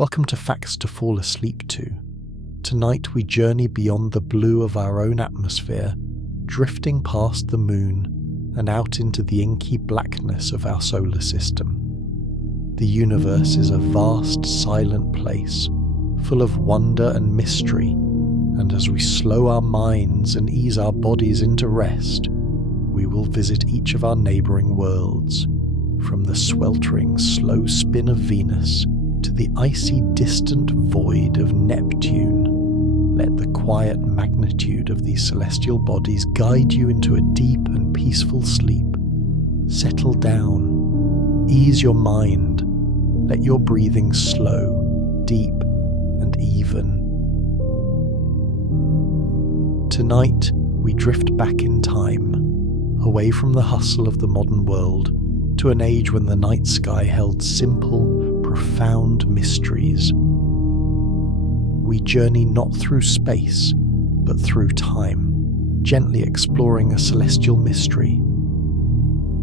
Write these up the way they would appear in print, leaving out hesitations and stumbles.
Welcome to Facts to Fall Asleep To. Tonight we journey beyond the blue of our own atmosphere, drifting past the moon and out into the inky blackness of our solar system. The universe is a vast, silent place, full of wonder and mystery, and as we slow our minds and ease our bodies into rest, we will visit each of our neighbouring worlds, from the sweltering, slow spin of Venus to the icy, distant void of Neptune. Let the quiet magnitude of these celestial bodies guide you into a deep and peaceful sleep. Settle down, ease your mind, let your breathing slow, deep and even. Tonight, we drift back in time, away from the hustle of the modern world, to an age when the night sky held simple, profound mysteries. We journey not through space, but through time, gently exploring a celestial mystery.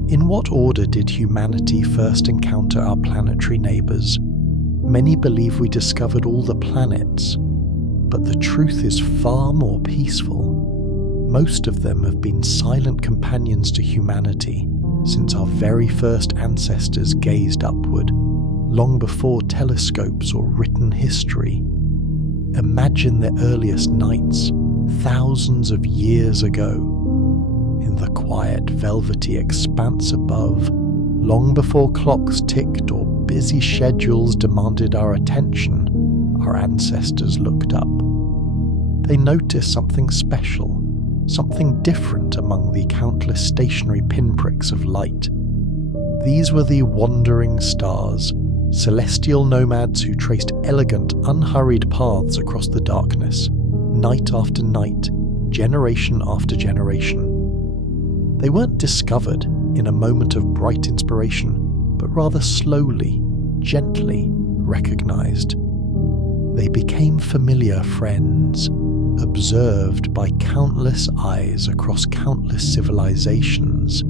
In what order did humanity first encounter our planetary neighbours? Many believe we discovered all the planets, but the truth is far more peaceful. Most of them have been silent companions to humanity since our very first ancestors gazed upward, long before telescopes or written history. Imagine the earliest nights, thousands of years ago. In the quiet, velvety expanse above, long before clocks ticked or busy schedules demanded our attention, our ancestors looked up. They noticed something special, something different among the countless stationary pinpricks of light. These were the wandering stars, celestial nomads who traced elegant, unhurried paths across the darkness, night after night, generation after generation. They weren't discovered in a moment of bright inspiration, but rather slowly, gently recognized. They became familiar friends, observed by countless eyes across countless civilizations.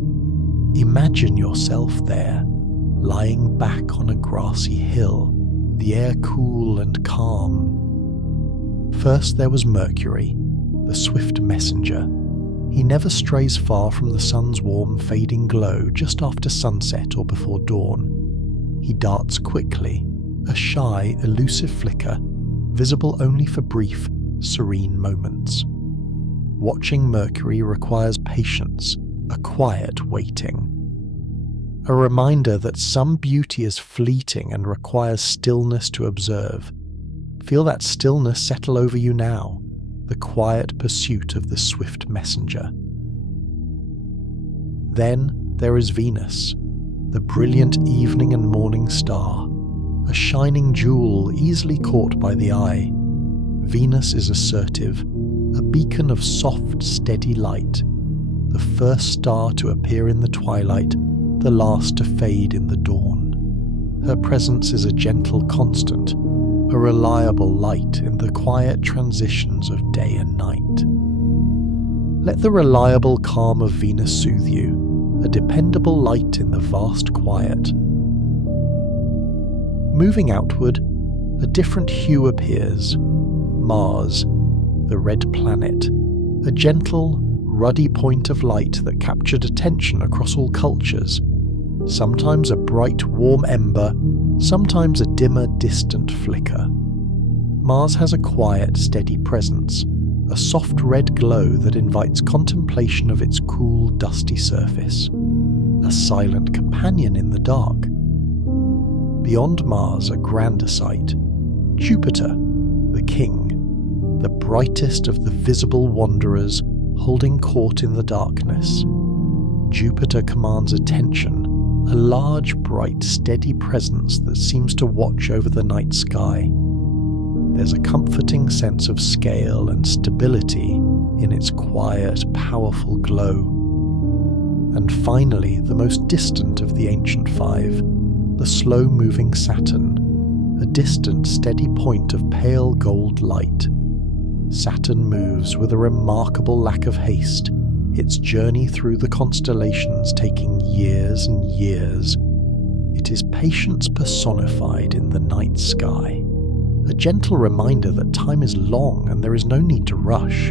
Imagine yourself there, lying back on a grassy hill, the air cool and calm. First there was Mercury, the swift messenger. He never strays far from the sun's warm, fading glow just after sunset or before dawn. He darts quickly, a shy, elusive flicker, visible only for brief, serene moments. Watching Mercury requires patience, a quiet waiting. A reminder that some beauty is fleeting and requires stillness to observe. Feel that stillness settle over you now, the quiet pursuit of the swift messenger. Then there is Venus, the brilliant evening and morning star, a shining jewel easily caught by the eye. Venus is assertive, a beacon of soft, steady light, the first star to appear in the twilight, the last to fade in the dawn. Her presence is a gentle constant, a reliable light in the quiet transitions of day and night. Let the reliable calm of Venus soothe you, a dependable light in the vast quiet. Moving outward, a different hue appears. Mars, the red planet, a gentle, ruddy point of light that captured attention across all cultures. Sometimes a bright, warm ember, sometimes a dimmer, distant flicker. Mars has a quiet, steady presence, a soft red glow that invites contemplation of its cool, dusty surface. A silent companion in the dark. Beyond Mars, a grander sight. Jupiter, the king, the brightest of the visible wanderers, holding court in the darkness. Jupiter commands attention, a large, bright, steady presence that seems to watch over the night sky. There's a comforting sense of scale and stability in its quiet, powerful glow. And finally, the most distant of the ancient five, the slow-moving Saturn, a distant, steady point of pale gold light. Saturn moves with a remarkable lack of haste, its journey through the constellations taking years and years. It is patience personified in the night sky. a gentle reminder that time is long and there is no need to rush.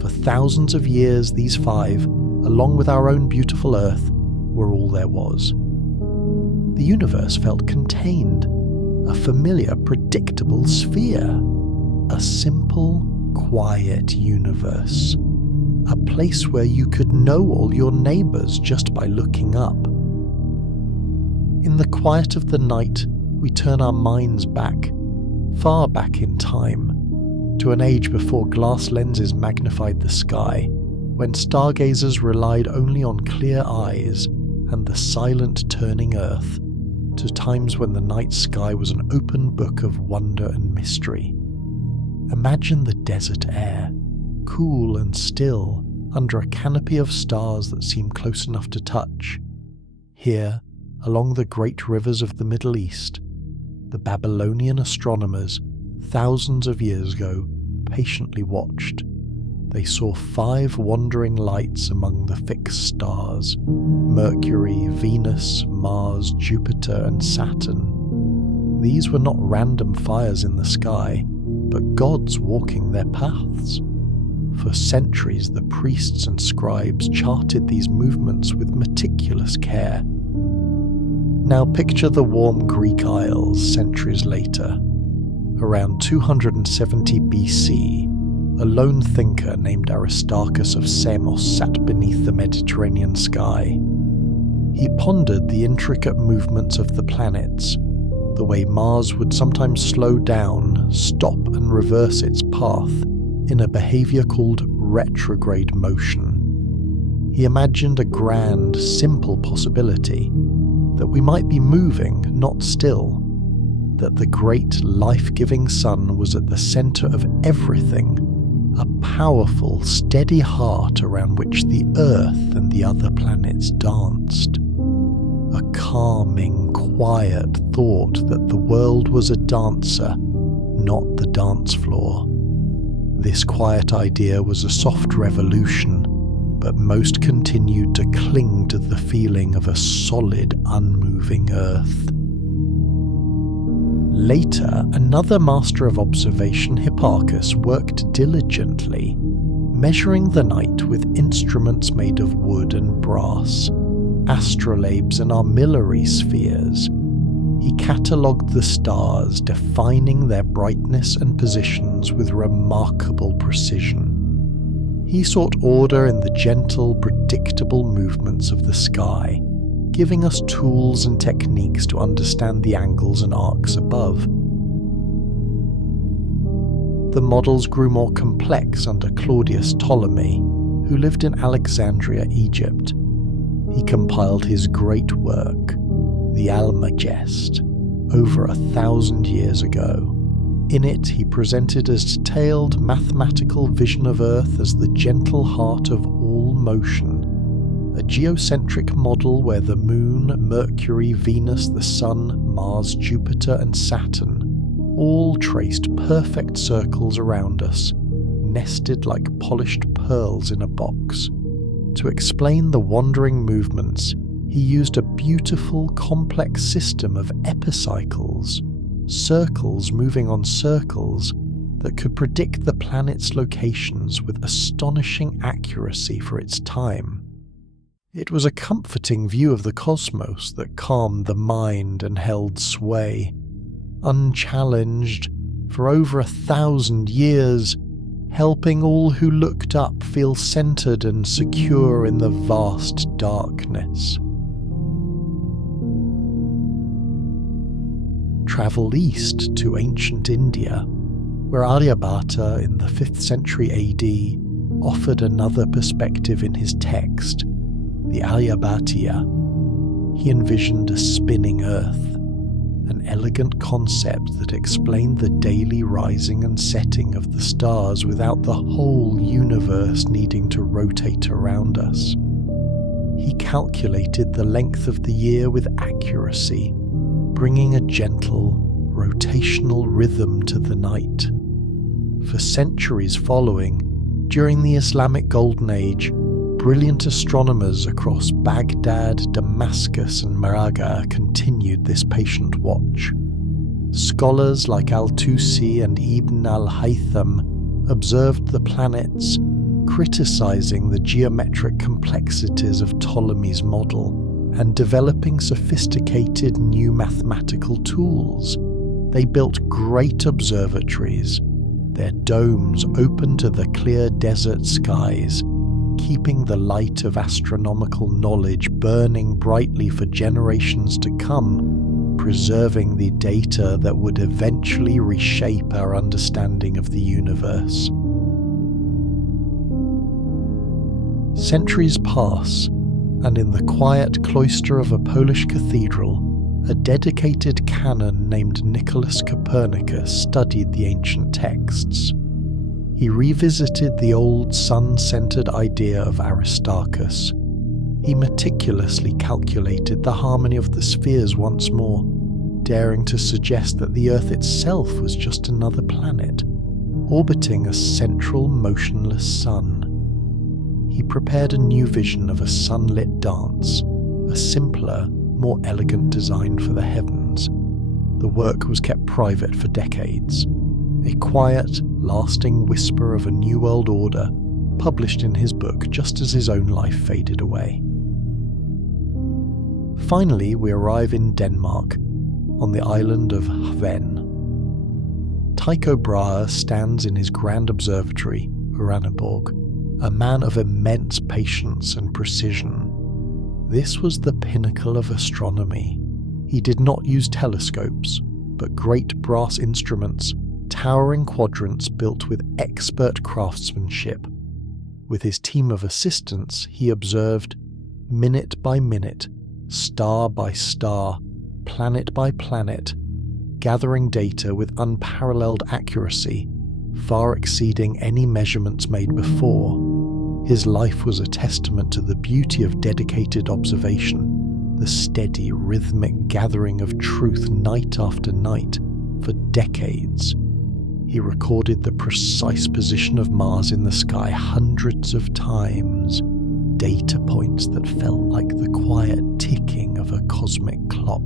For thousands of years, these five, along with our own beautiful Earth, were all there was. The universe felt contained, a familiar, predictable sphere. A simple, quiet universe. A place where you could know all your neighbours just by looking up. In the quiet of the night, we turn our minds back, far back in time, to an age before glass lenses magnified the sky, when stargazers relied only on clear eyes and the silent turning earth, to times when the night sky was an open book of wonder and mystery. Imagine the desert air, cool and still, under a canopy of stars that seem close enough to touch. Here, along the great rivers of the Middle East, the Babylonian astronomers, thousands of years ago, patiently watched. They saw 5 wandering lights among the fixed stars: Mercury, Venus, Mars, Jupiter, and Saturn. These were not random fires in the sky, but gods walking their paths. For centuries, the priests and scribes charted these movements with meticulous care. Now picture the warm Greek Isles centuries later. Around 270 BC, a lone thinker named Aristarchus of Samos sat beneath the Mediterranean sky. He pondered the intricate movements of the planets, the way Mars would sometimes slow down, stop and reverse its path in a behaviour called retrograde motion. He imagined a grand, simple possibility, that we might be moving, not still, that the great life-giving sun was at the centre of everything, a powerful, steady heart around which the Earth and the other planets danced. A calming, quiet thought that the world was a dancer, not the dance floor. This quiet idea was a soft revolution, but most continued to cling to the feeling of a solid, unmoving Earth. Later, another master of observation, Hipparchus, worked diligently, measuring the night with instruments made of wood and brass, astrolabes and armillary spheres. He catalogued the stars, defining their brightness and positions with remarkable precision. He sought order in the gentle, predictable movements of the sky, giving us tools and techniques to understand the angles and arcs above. The models grew more complex under Claudius Ptolemy, who lived in Alexandria, Egypt. He compiled his great work, the Almagest, over 1,000 years ago. In it, he presented a detailed mathematical vision of Earth as the gentle heart of all motion, a geocentric model where the Moon, Mercury, Venus, the Sun, Mars, Jupiter, and Saturn all traced perfect circles around us, nested like polished pearls in a box. To explain the wandering movements, he used a beautiful, complex system of epicycles, circles moving on circles that could predict the planet's locations with astonishing accuracy for its time. It was a comforting view of the cosmos that calmed the mind and held sway, unchallenged, for over 1,000 years, helping all who looked up feel centered and secure in the vast darkness. Travel east to ancient India, where Aryabhata in the 5th century AD offered another perspective in his text, the Aryabhatiya. He envisioned a spinning earth, an elegant concept that explained the daily rising and setting of the stars without the whole universe needing to rotate around us. He calculated the length of the year with accuracy, bringing a gentle, rotational rhythm to the night. For centuries following, during the Islamic Golden Age, brilliant astronomers across Baghdad, Damascus, and Maraga continued this patient watch. Scholars like Al-Tusi and Ibn al-Haytham observed the planets, criticizing the geometric complexities of Ptolemy's model and developing sophisticated new mathematical tools. They built great observatories, their domes open to the clear desert skies, keeping the light of astronomical knowledge burning brightly for generations to come, preserving the data that would eventually reshape our understanding of the universe. Centuries pass, and in the quiet cloister of a Polish cathedral, a dedicated canon named Nicholas Copernicus studied the ancient texts. He revisited the old sun-centered idea of Aristarchus. He meticulously calculated the harmony of the spheres once more, daring to suggest that the Earth itself was just another planet, orbiting a central motionless sun. He prepared a new vision of a sunlit dance, a simpler, more elegant design for the heavens. The work was kept private for decades, a quiet, lasting whisper of a new world order, published in his book just as his own life faded away. Finally, we arrive in Denmark, on the island of Hven. Tycho Brahe stands in his grand observatory, Uraniborg, a man of immense patience and precision. This was the pinnacle of astronomy. He did not use telescopes, but great brass instruments, towering quadrants built with expert craftsmanship. With his team of assistants, he observed, minute by minute, star by star, planet by planet, gathering data with unparalleled accuracy, far exceeding any measurements made before. His life was a testament to the beauty of dedicated observation, the steady, rhythmic gathering of truth night after night, for decades. He recorded the precise position of Mars in the sky hundreds of times, data points that felt like the quiet ticking of a cosmic clock.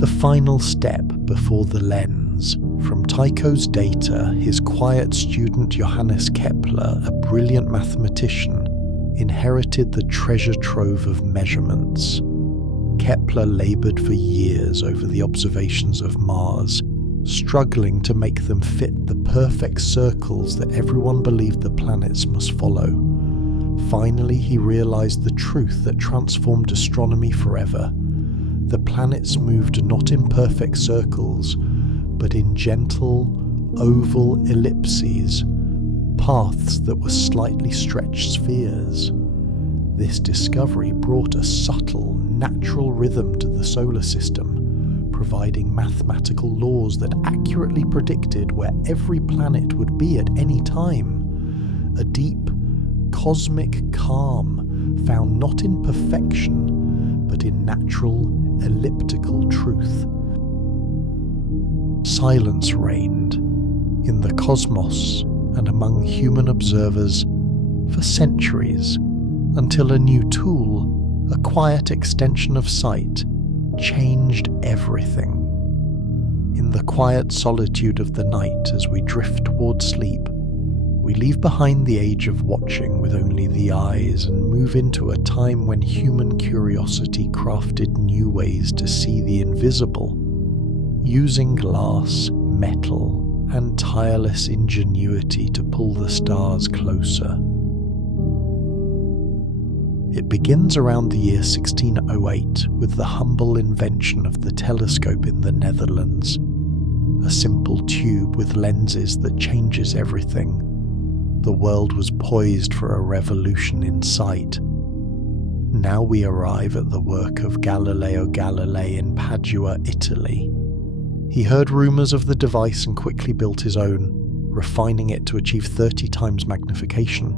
The final step before the lens. From Tycho's data, his quiet student Johannes Kepler, a brilliant mathematician, inherited the treasure trove of measurements. Kepler laboured for years over the observations of Mars, struggling to make them fit the perfect circles that everyone believed the planets must follow. Finally, he realised the truth that transformed astronomy forever. The planets moved not in perfect circles, but in gentle, oval ellipses, paths that were slightly stretched spheres. This discovery brought a subtle, natural rhythm to the solar system, providing mathematical laws that accurately predicted where every planet would be at any time. A deep, cosmic calm found not in perfection, but in natural, elliptical truth. Silence reigned in the cosmos and among human observers for centuries, until a new tool, a quiet extension of sight, changed everything. In the quiet solitude of the night, as we drift toward sleep, we leave behind the age of watching with only the eyes and move into a time when human curiosity crafted new ways to see the invisible, using glass, metal, and tireless ingenuity to pull the stars closer. It begins around the year 1608 with the humble invention of the telescope in the Netherlands, a simple tube with lenses that changes everything. The world was poised for a revolution in sight. Now we arrive at the work of Galileo Galilei in Padua, Italy. He heard rumours of the device and quickly built his own, refining it to achieve 30 times magnification.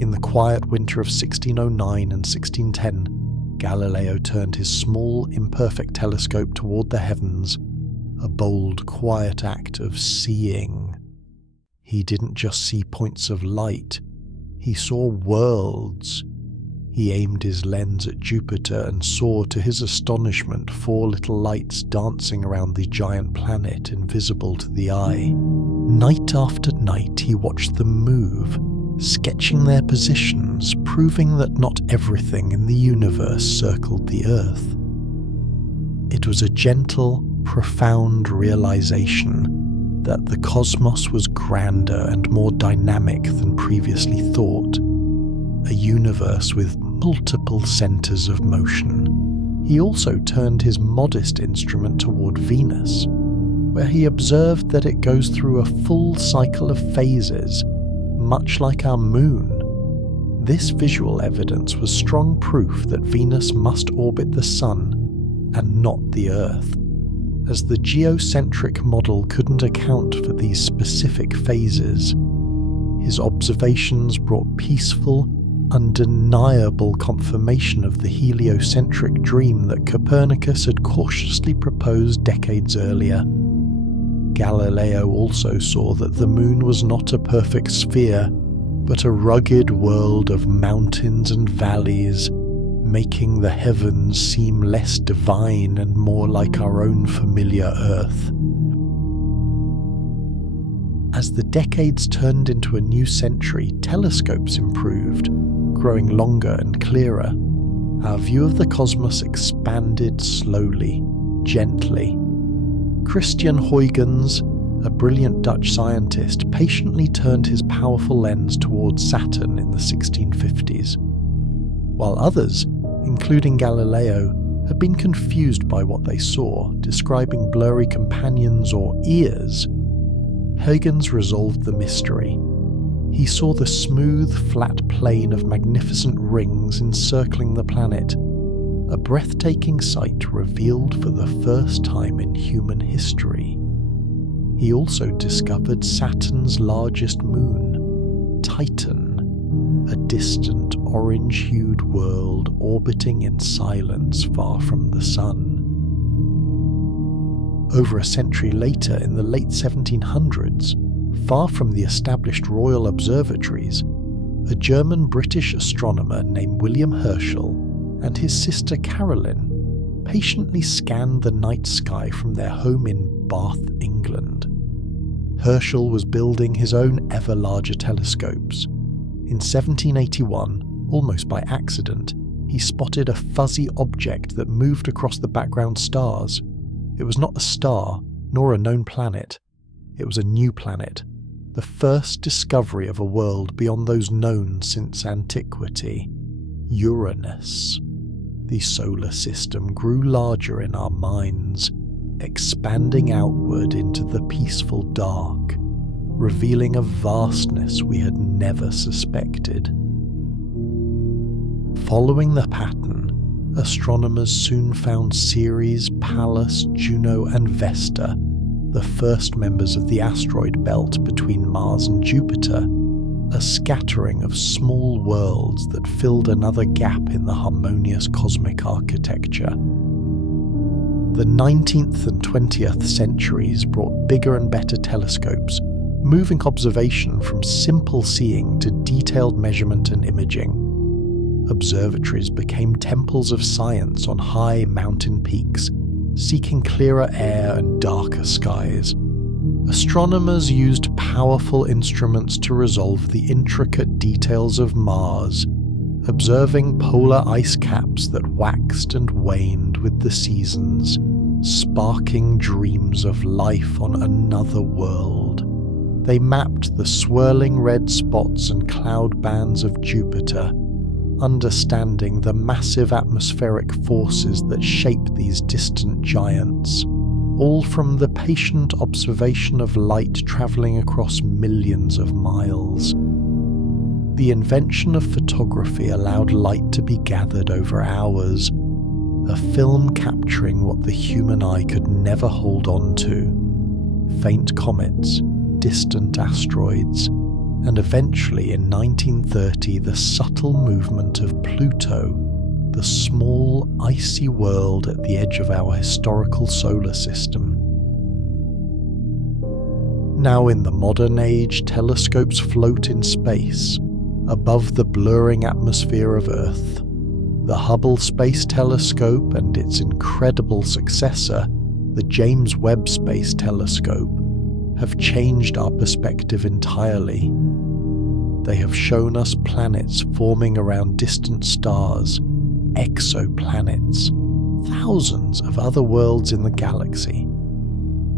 In the quiet winter of 1609 and 1610, Galileo turned his small, imperfect telescope toward the heavens, a bold, quiet act of seeing. He didn't just see points of light, he saw worlds. He aimed his lens at Jupiter and saw, to his astonishment, 4 little lights dancing around the giant planet invisible to the eye. Night after night he watched them move, sketching their positions, proving that not everything in the universe circled the Earth. It was a gentle, profound realization that the cosmos was grander and more dynamic than previously thought, a universe with multiple centers of motion. He also turned his modest instrument toward Venus, where he observed that it goes through a full cycle of phases, much like our moon. This visual evidence was strong proof that Venus must orbit the Sun and not the Earth, as the geocentric model couldn't account for these specific phases. His observations brought peaceful, undeniable confirmation of the heliocentric dream that Copernicus had cautiously proposed decades earlier. Galileo also saw that the moon was not a perfect sphere, but a rugged world of mountains and valleys, making the heavens seem less divine and more like our own familiar Earth. As the decades turned into a new century, telescopes improved, growing longer and clearer. Our view of the cosmos expanded slowly, gently. Christian Huygens, a brilliant Dutch scientist, patiently turned his powerful lens towards Saturn in the 1650s. While others, including Galileo, had been confused by what they saw, describing blurry companions or ears, Huygens resolved the mystery. He saw the smooth, flat plane of magnificent rings encircling the planet, a breathtaking sight revealed for the first time in human history. He also discovered Saturn's largest moon, Titan, a distant orange-hued world orbiting in silence far from the Sun. Over a century later, in the late 1700s, far from the established royal observatories, a German-British astronomer named William Herschel and his sister Caroline patiently scanned the night sky from their home in Bath, England. Herschel was building his own ever larger telescopes. In 1781, almost by accident, he spotted a fuzzy object that moved across the background stars. It was not a star, nor a known planet. It was a new planet, the first discovery of a world beyond those known since antiquity, Uranus. The solar system grew larger in our minds, expanding outward into the peaceful dark, revealing a vastness we had never suspected. Following the pattern, astronomers soon found Ceres, Pallas, Juno and Vesta, the first members of the asteroid belt between Mars and Jupiter, a scattering of small worlds that filled another gap in the harmonious cosmic architecture. The 19th and 20th centuries brought bigger and better telescopes, moving observation from simple seeing to detailed measurement and imaging. Observatories became temples of science on high mountain peaks, seeking clearer air and darker skies. Astronomers used powerful instruments to resolve the intricate details of Mars, observing polar ice caps that waxed and waned with the seasons, sparking dreams of life on another world. They mapped the swirling red spots and cloud bands of Jupiter, understanding the massive atmospheric forces that shape these distant giants, all from the patient observation of light travelling across millions of miles. The invention of photography allowed light to be gathered over hours, a film capturing what the human eye could never hold on to: faint comets, distant asteroids, and eventually in 1930 the subtle movement of Pluto, the small, icy world at the edge of our historical solar system. Now in the modern age, telescopes float in space, above the blurring atmosphere of Earth, The Hubble Space Telescope and its incredible successor, the James Webb Space Telescope, have changed our perspective entirely. They have shown us planets forming around distant stars, exoplanets, thousands of other worlds in the galaxy.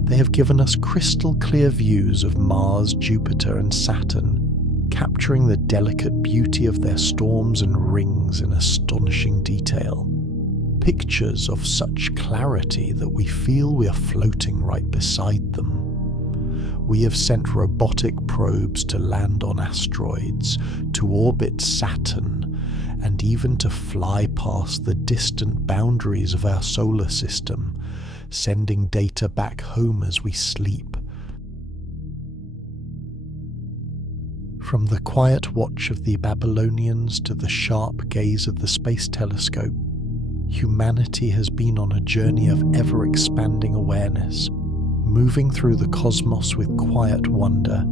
They have given us crystal clear views of Mars, Jupiter, and Saturn, capturing the delicate beauty of their storms and rings in astonishing detail. Pictures of such clarity that we feel we are floating right beside them. We have sent robotic probes to land on asteroids, to orbit Saturn, and even to fly past the distant boundaries of our solar system, sending data back home as we sleep. From the quiet watch of the Babylonians to the sharp gaze of the space telescope, humanity has been on a journey of ever-expanding awareness, moving through the cosmos with quiet wonder,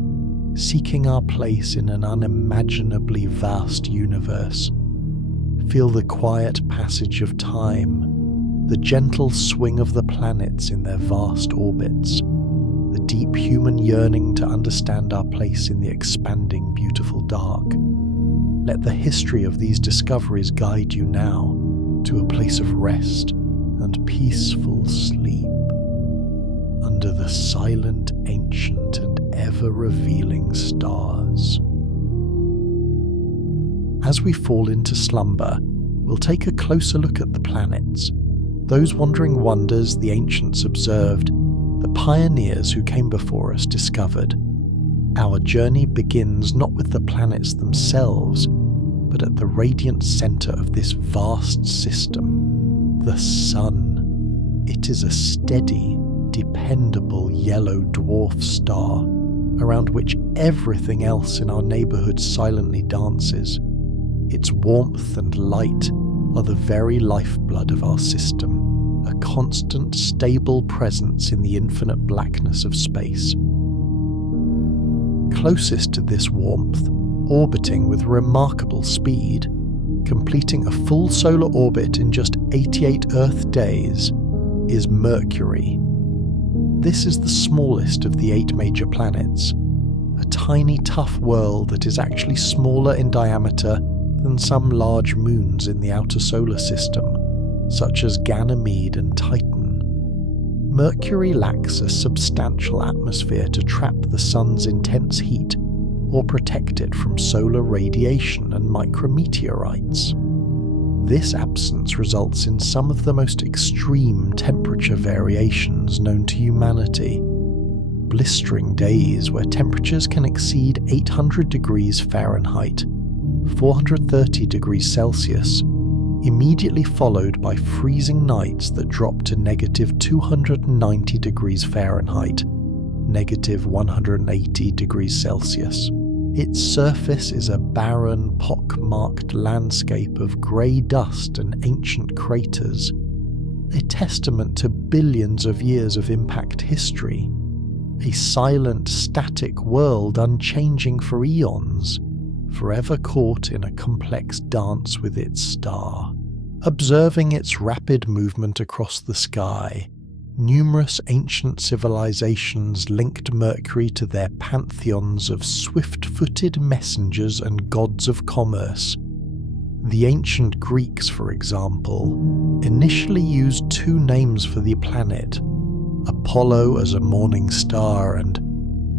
seeking our place in an unimaginably vast universe. Feel the quiet passage of time, the gentle swing of the planets in their vast orbits, the deep human yearning to understand our place in the expanding, beautiful dark. Let the history of these discoveries guide you now to a place of rest and peaceful sleep, under the silent, ancient, and ever-revealing stars. As we fall into slumber, we'll take a closer look at the planets, those wandering wonders the ancients observed, the pioneers who came before us discovered. Our journey begins not with the planets themselves, but at the radiant centre of this vast system, the Sun. It is a steady, dependable yellow dwarf star, around which everything else in our neighbourhood silently dances. Its warmth and light are the very lifeblood of our system, a constant, stable presence in the infinite blackness of space. Closest to this warmth, orbiting with remarkable speed, completing a full solar orbit in just 88 Earth days, is Mercury. This is the smallest of the 8 major planets, a tiny, tough world that is actually smaller in diameter than some large moons in the outer solar system, such as Ganymede and Titan. Mercury lacks a substantial atmosphere to trap the Sun's intense heat or protect it from solar radiation and micrometeorites. This absence results in some of the most extreme temperature variations known to humanity. Blistering days where temperatures can exceed 800 degrees Fahrenheit, 430 degrees Celsius, immediately followed by freezing nights that drop to negative 290 degrees Fahrenheit, negative 180 degrees Celsius. Its surface is a barren, pock-marked landscape of grey dust and ancient craters, a testament to billions of years of impact history, a silent, static world unchanging for eons, forever caught in a complex dance with its star. Observing its rapid movement across the sky, numerous ancient civilizations linked Mercury to their pantheons of swift-footed messengers and gods of commerce. The ancient Greeks, for example, initially used 2 names for the planet, Apollo as a morning star and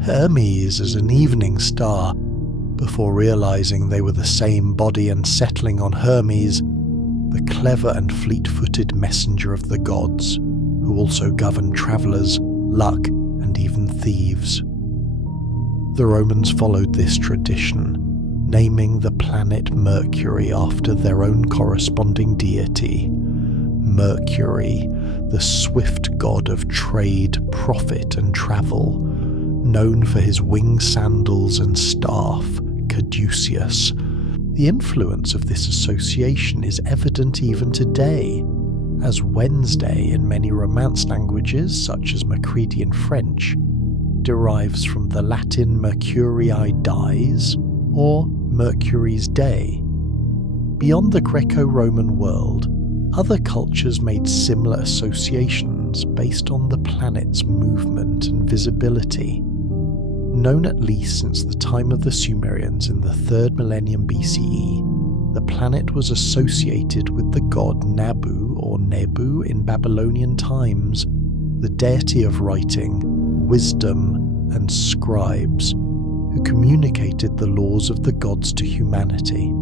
Hermes as an evening star, before realizing they were the same body and settling on Hermes, the clever and fleet-footed messenger of the gods, who also governed travellers, luck, and even thieves. The Romans followed this tradition, naming the planet Mercury after their own corresponding deity. Mercury, the swift god of trade, profit, and travel, known for his winged sandals and staff, Caduceus. The influence of this association is evident even today, as Wednesday in many Romance languages, such as Macedian French, derives from the Latin Mercurii dies, or Mercury's day. Beyond the Greco-Roman world, other cultures made similar associations based on the planet's movement and visibility. Known at least since the time of the Sumerians in the 3rd millennium BCE, the planet was associated with the god Nabu or Nebu in Babylonian times, the deity of writing, wisdom, and scribes, who communicated the laws of the gods to humanity.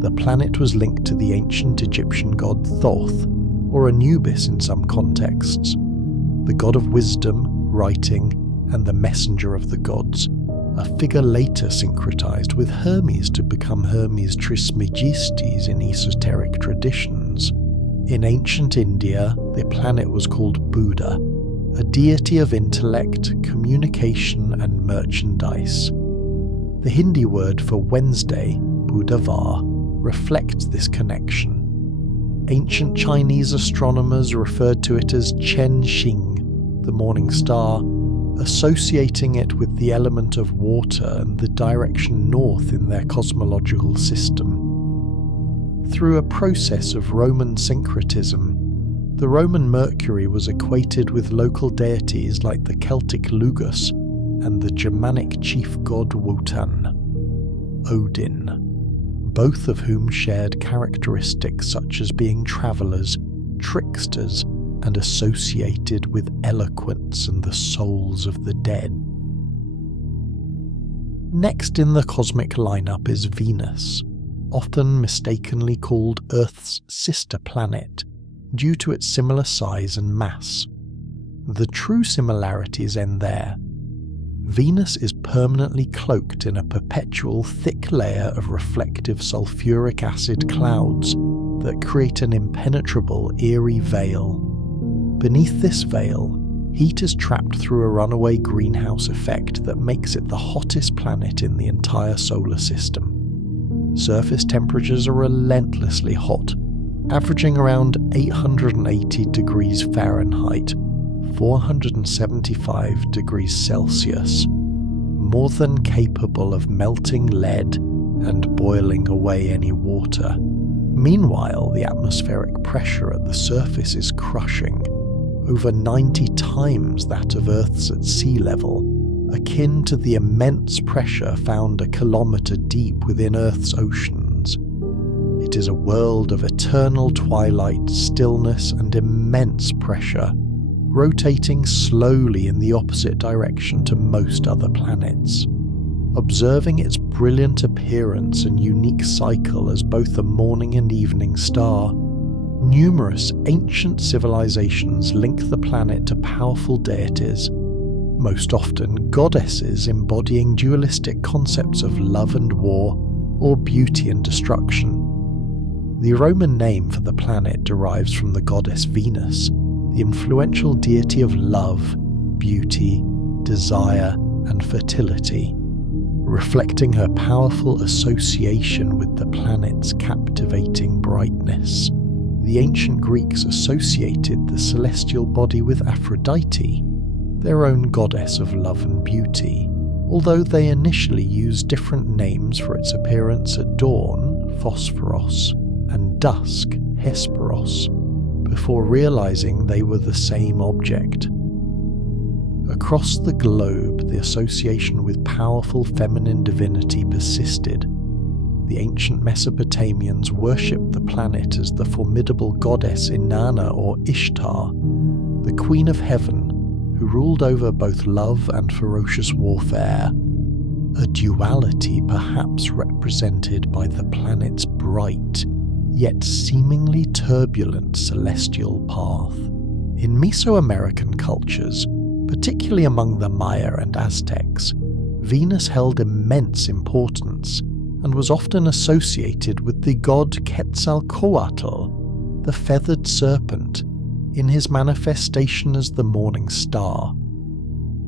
The planet was linked to the ancient Egyptian god Thoth, or Anubis in some contexts, the god of wisdom, writing, and the messenger of the gods, a figure later syncretized with Hermes to become Hermes Trismegistus in esoteric traditions. In ancient India, the planet was called Buddha, a deity of intellect, communication, and merchandise. The Hindi word for Wednesday, Buddhavar, reflects this connection. Ancient Chinese astronomers referred to it as Chen Xing, the morning star, associating it with the element of water and the direction north in their cosmological system. Through a process of Roman syncretism, the Roman Mercury was equated with local deities like the Celtic Lugus and the Germanic chief god Wotan, Odin, both of whom shared characteristics such as being travellers, tricksters, and associated with eloquence and the souls of the dead. Next in the cosmic lineup is Venus, often mistakenly called Earth's sister planet, due to its similar size and mass. The true similarities end there. Venus is permanently cloaked in a perpetual thick layer of reflective sulfuric acid clouds that create an impenetrable, eerie veil. Beneath this veil, heat is trapped through a runaway greenhouse effect that makes it the hottest planet in the entire solar system. Surface temperatures are relentlessly hot, averaging around 880 degrees Fahrenheit, 475 degrees Celsius, more than capable of melting lead and boiling away any water. Meanwhile, the atmospheric pressure at the surface is crushing, over 90 times that of Earth's at sea level, akin to the immense pressure found a kilometre deep within Earth's oceans. It is a world of eternal twilight, stillness, and immense pressure, rotating slowly in the opposite direction to most other planets. Observing its brilliant appearance and unique cycle as both a morning and evening star, numerous ancient civilizations link the planet to powerful deities, most often goddesses embodying dualistic concepts of love and war, or beauty and destruction. The Roman name for the planet derives from the goddess Venus, the influential deity of love, beauty, desire, and fertility, reflecting her powerful association with the planet's captivating brightness. The ancient Greeks associated the celestial body with Aphrodite, their own goddess of love and beauty, although they initially used different names for its appearance at dawn, Phosphoros, and dusk, Hesperos, before realizing they were the same object. Across the globe, the association with powerful feminine divinity persisted. The ancient Mesopotamians worshipped the planet as the formidable goddess Inanna or Ishtar, the queen of heaven, who ruled over both love and ferocious warfare, a duality perhaps represented by the planet's bright, yet seemingly turbulent celestial path. In Mesoamerican cultures, particularly among the Maya and Aztecs, Venus held immense importance and was often associated with the god Quetzalcoatl, the feathered serpent, in his manifestation as the morning star.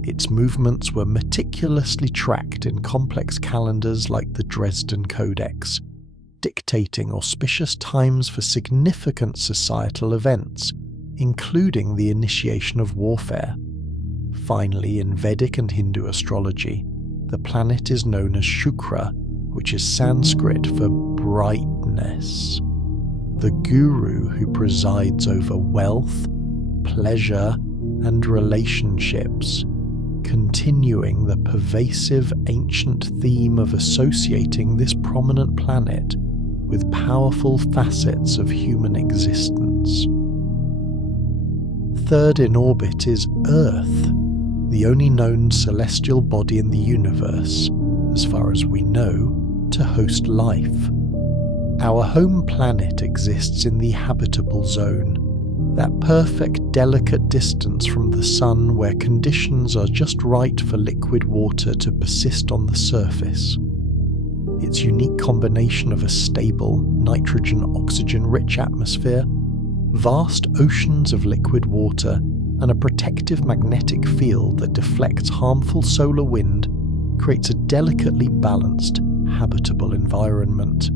Its movements were meticulously tracked in complex calendars like the Dresden Codex, dictating auspicious times for significant societal events, including the initiation of warfare. Finally, in Vedic and Hindu astrology, the planet is known as Shukra, which is Sanskrit for brightness. oneness, the guru who presides over wealth, pleasure, and relationships, continuing the pervasive ancient theme of associating this prominent planet with powerful facets of human existence. Third in orbit is Earth, the only known celestial body in the universe, as far as we know, to host life. Our home planet exists in the habitable zone, that perfect, delicate distance from the sun where conditions are just right for liquid water to persist on the surface. Its unique combination of a stable, nitrogen-oxygen-rich atmosphere, vast oceans of liquid water, and a protective magnetic field that deflects harmful solar wind creates a delicately balanced, habitable environment.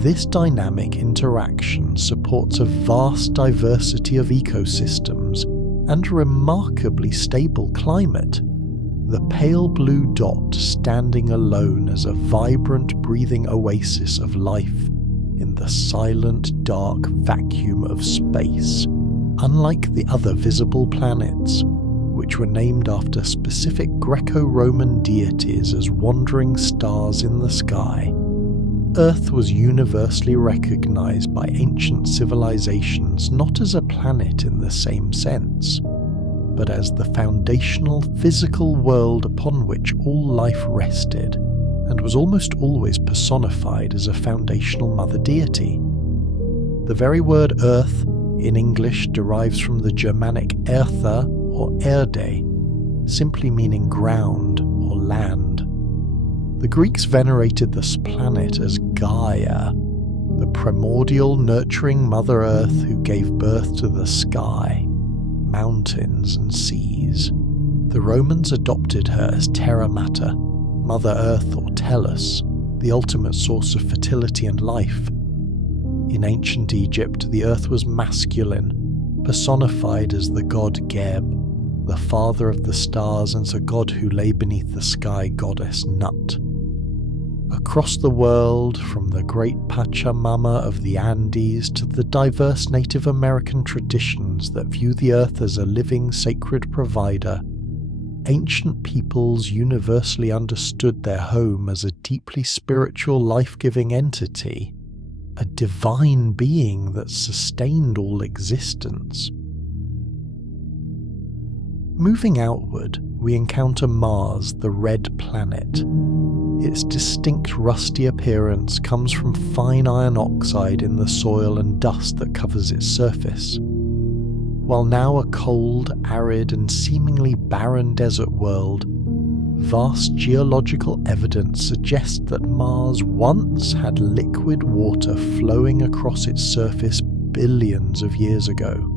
This dynamic interaction supports a vast diversity of ecosystems and a remarkably stable climate, the pale blue dot standing alone as a vibrant, breathing oasis of life in the silent, dark vacuum of space, unlike the other visible planets, which were named after specific Greco-Roman deities as wandering stars in the sky. Earth was universally recognized by ancient civilizations not as a planet in the same sense, but as the foundational physical world upon which all life rested, and was almost always personified as a foundational mother deity. The very word Earth in English derives from the Germanic Ertha or Erde, simply meaning ground or land. The Greeks venerated this planet as Gaia, the primordial nurturing Mother Earth who gave birth to the sky, mountains and seas. The Romans adopted her as Terra Mater, Mother Earth or Tellus, the ultimate source of fertility and life. In ancient Egypt, the earth was masculine, personified as the god Geb, the father of the stars, and the god who lay beneath the sky goddess Nut. Across the world, from the great Pachamama of the Andes to the diverse Native American traditions that view the earth as a living sacred provider, ancient peoples universally understood their home as a deeply spiritual, life-giving entity, a divine being that sustained all existence. Moving outward, we encounter Mars, the red planet. Its distinct rusty appearance comes from fine iron oxide in the soil and dust that covers its surface. While now a cold, arid, and seemingly barren desert world, vast geological evidence suggests that Mars once had liquid water flowing across its surface billions of years ago.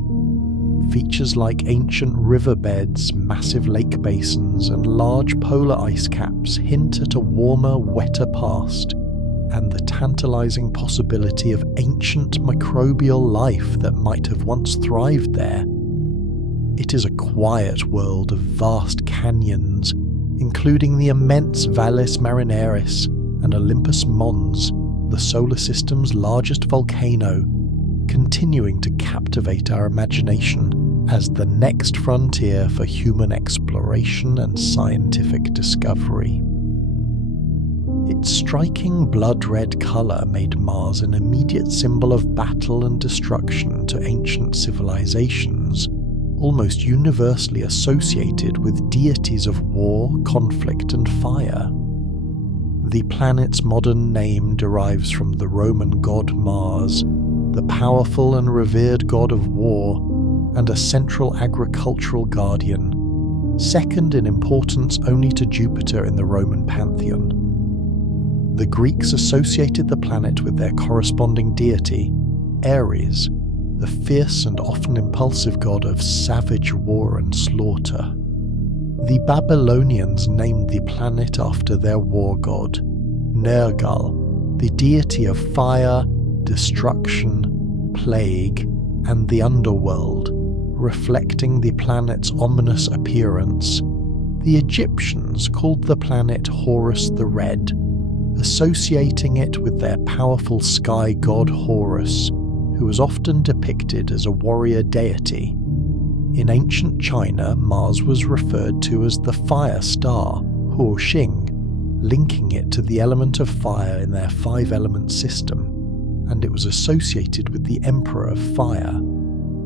Features like ancient riverbeds, massive lake basins, and large polar ice caps hint at a warmer, wetter past, and the tantalizing possibility of ancient microbial life that might have once thrived there. It is a quiet world of vast canyons, including the immense Valles Marineris and Olympus Mons, the solar system's largest volcano, continuing to captivate our imagination as the next frontier for human exploration and scientific discovery. Its striking blood-red colour made Mars an immediate symbol of battle and destruction to ancient civilizations, almost universally associated with deities of war, conflict, and fire. The planet's modern name derives from the Roman god Mars, the powerful and revered god of war, and a central agricultural guardian, second in importance only to Jupiter in the Roman pantheon. The Greeks associated the planet with their corresponding deity, Ares, the fierce and often impulsive god of savage war and slaughter. The Babylonians named the planet after their war god, Nergal, the deity of fire, destruction, plague, and the underworld, reflecting the planet's ominous appearance. The Egyptians called the planet Horus the Red, associating it with their powerful sky god Horus, who was often depicted as a warrior deity. In ancient China, Mars was referred to as the fire star, Huo Xing, linking it to the element of fire in their five-element system, and it was associated with the Emperor of Fire,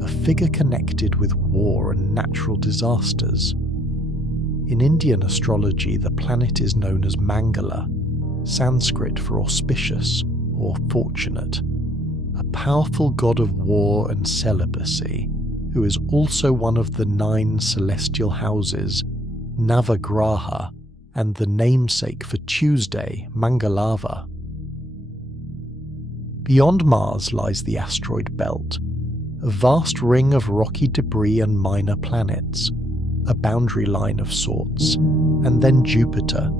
a figure connected with war and natural disasters. In Indian astrology, the planet is known as Mangala, Sanskrit for auspicious or fortunate, a powerful god of war and celibacy, who is also one of the 9 celestial houses, Navagraha, and the namesake for Tuesday, Mangalava. Beyond Mars lies the asteroid belt, a vast ring of rocky debris and minor planets, a boundary line of sorts, and then Jupiter,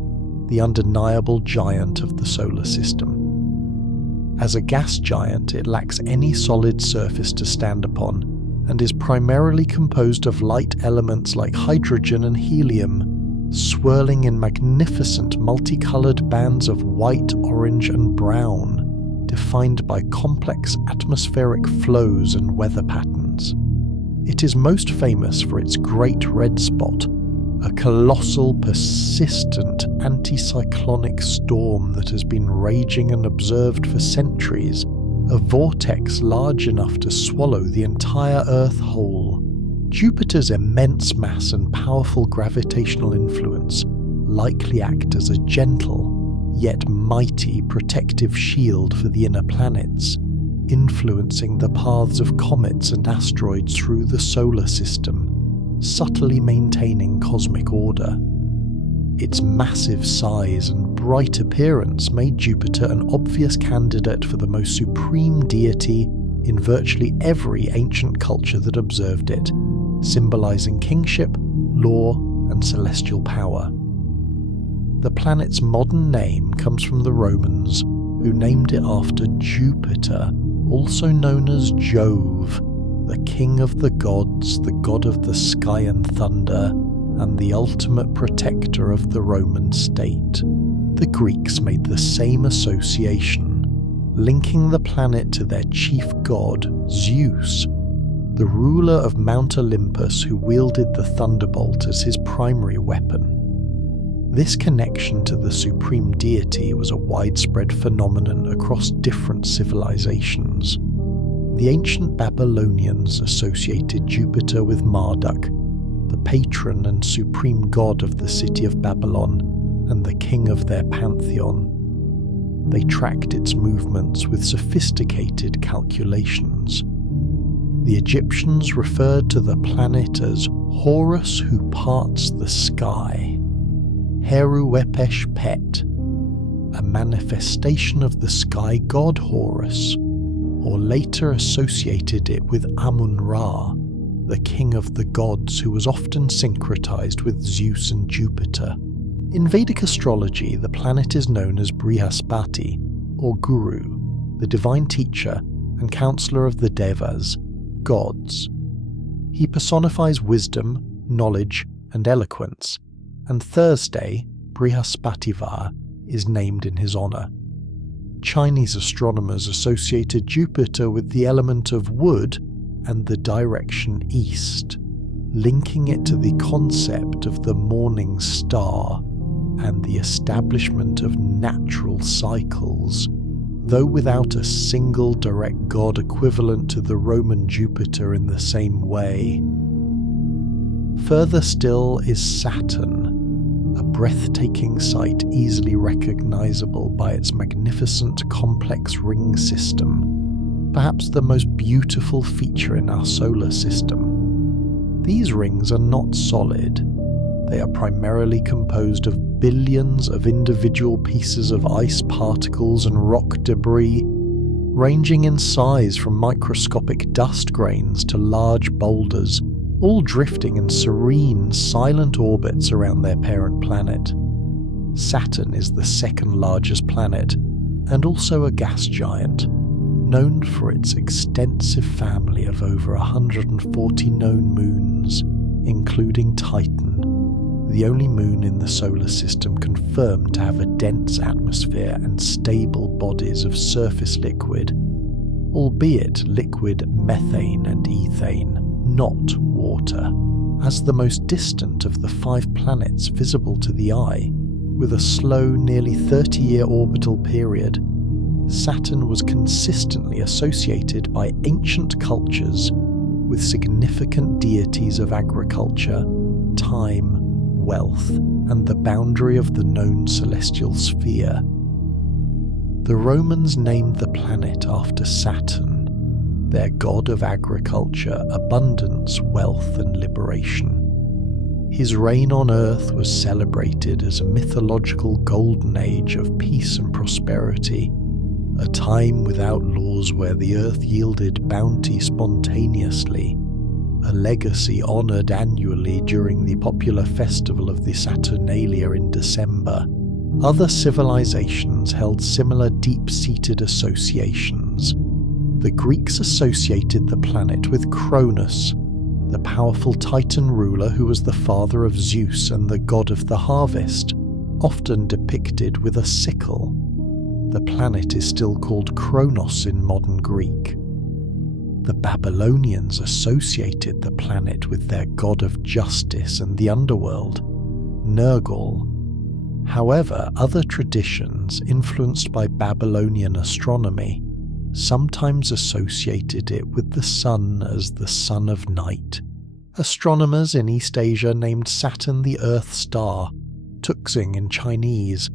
the undeniable giant of the solar system. As a gas giant, it lacks any solid surface to stand upon, and is primarily composed of light elements like hydrogen and helium, swirling in magnificent multicolored bands of white, orange, and brown, defined by complex atmospheric flows and weather patterns. It is most famous for its Great Red Spot, a colossal, persistent anticyclonic storm that has been raging and observed for centuries, a vortex large enough to swallow the entire Earth whole. Jupiter's immense mass and powerful gravitational influence likely act as a gentle, yet mighty protective shield for the inner planets, influencing the paths of comets and asteroids through the solar system, subtly maintaining cosmic order. Its massive size and bright appearance made Jupiter an obvious candidate for the most supreme deity in virtually every ancient culture that observed it, symbolizing kingship, law, and celestial power. The planet's modern name comes from the Romans, who named it after Jupiter, also known as Jove, the king of the gods, the god of the sky and thunder, and the ultimate protector of the Roman state. The Greeks made the same association, linking the planet to their chief god, Zeus, the ruler of Mount Olympus who wielded the thunderbolt as his primary weapon. This connection to the supreme deity was a widespread phenomenon across different civilizations. The ancient Babylonians associated Jupiter with Marduk, the patron and supreme god of the city of Babylon and the king of their pantheon. They tracked its movements with sophisticated calculations. The Egyptians referred to the planet as Horus who parts the sky, Heru-Wepesh Pet, a manifestation of the sky god Horus, or later associated it with Amun-Ra, the king of the gods who was often syncretized with Zeus and Jupiter. In Vedic astrology, the planet is known as Brihaspati, or Guru, the divine teacher and counselor of the Devas, gods. He personifies wisdom, knowledge, and eloquence, and Thursday, Brihaspativar, is named in his honor. Chinese astronomers associated Jupiter with the element of wood and the direction east, linking it to the concept of the morning star and the establishment of natural cycles, though without a single direct god equivalent to the Roman Jupiter in the same way. Further still is Saturn, a breathtaking sight easily recognizable by its magnificent complex ring system, perhaps the most beautiful feature in our solar system. These rings are not solid. They are primarily composed of billions of individual pieces of ice particles and rock debris, ranging in size from microscopic dust grains to large boulders, all drifting in serene, silent orbits around their parent planet. Saturn is the second largest planet, and also a gas giant, known for its extensive family of over 140 known moons, including Titan, the only moon in the solar system confirmed to have a dense atmosphere and stable bodies of surface liquid, albeit liquid methane and ethane, not water. As the most distant of the 5 planets visible to the eye, with a slow, nearly 30-year orbital period, Saturn was consistently associated by ancient cultures with significant deities of agriculture, time, wealth, and the boundary of the known celestial sphere. The Romans named the planet after Saturn, their god of agriculture, abundance, wealth, and liberation. His reign on Earth was celebrated as a mythological golden age of peace and prosperity, a time without laws where the Earth yielded bounty spontaneously, a legacy honoured annually during the popular festival of the Saturnalia in December. Other civilizations held similar deep-seated associations. The Greeks associated the planet with Cronus, the powerful Titan ruler who was the father of Zeus and the god of the harvest, often depicted with a sickle. The planet is still called Kronos in modern Greek. The Babylonians associated the planet with their god of justice and the underworld, Nergal. However, other traditions, influenced by Babylonian astronomy, sometimes associated it with the sun as the son of night. Astronomers in East Asia named Saturn the Earth star, Tuxing in Chinese,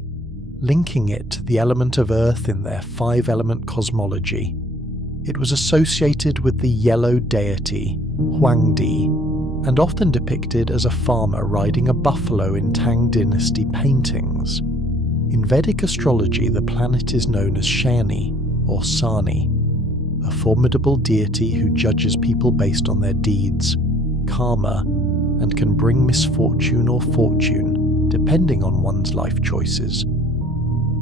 linking it to the element of Earth in their 5-element cosmology. It was associated with the yellow deity, Huangdi, and often depicted as a farmer riding a buffalo in Tang dynasty paintings. In Vedic astrology, the planet is known as Shani, or Sani, a formidable deity who judges people based on their deeds, karma, and can bring misfortune or fortune, depending on one's life choices.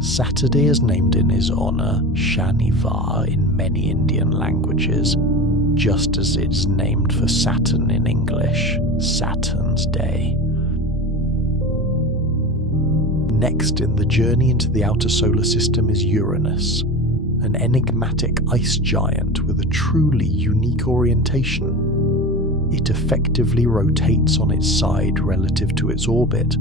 Saturday is named in his honour, Shanivar in many Indian languages, just as it's named for Saturn in English, Saturn's Day. Next in the journey into the outer solar system is Uranus, an enigmatic ice giant with a truly unique orientation. It effectively rotates on its side relative to its orbit,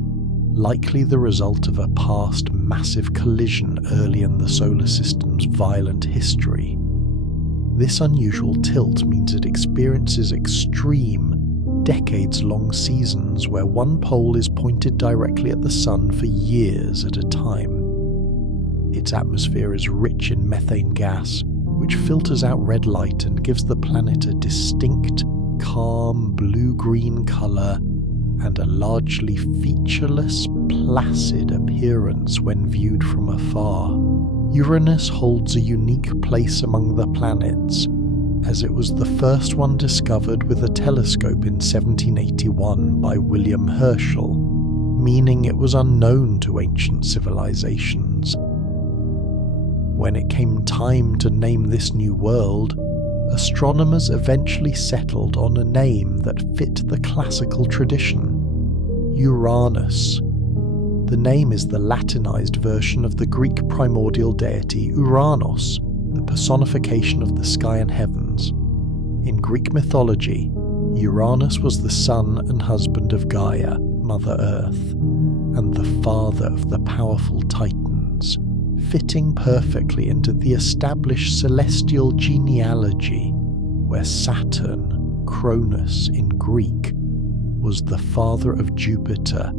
likely the result of a past massive collision early in the solar system's violent history. This unusual tilt means it experiences extreme, decades-long seasons where one pole is pointed directly at the sun for years at a time. Its atmosphere is rich in methane gas, which filters out red light and gives the planet a distinct, calm blue-green colour and a largely featureless, placid appearance when viewed from afar. Uranus holds a unique place among the planets, as it was the first one discovered with a telescope in 1781 by William Herschel, meaning it was unknown to ancient civilizations. When it came time to name this new world, astronomers eventually settled on a name that fit the classical tradition: Uranus. The name is the Latinized version of the Greek primordial deity Uranos, the personification of the sky and heavens. In Greek mythology, Uranus was the son and husband of Gaia, Mother Earth, and the father of the powerful Titans, fitting perfectly into the established celestial genealogy, where Saturn, Cronus in Greek, was the father of Jupiter,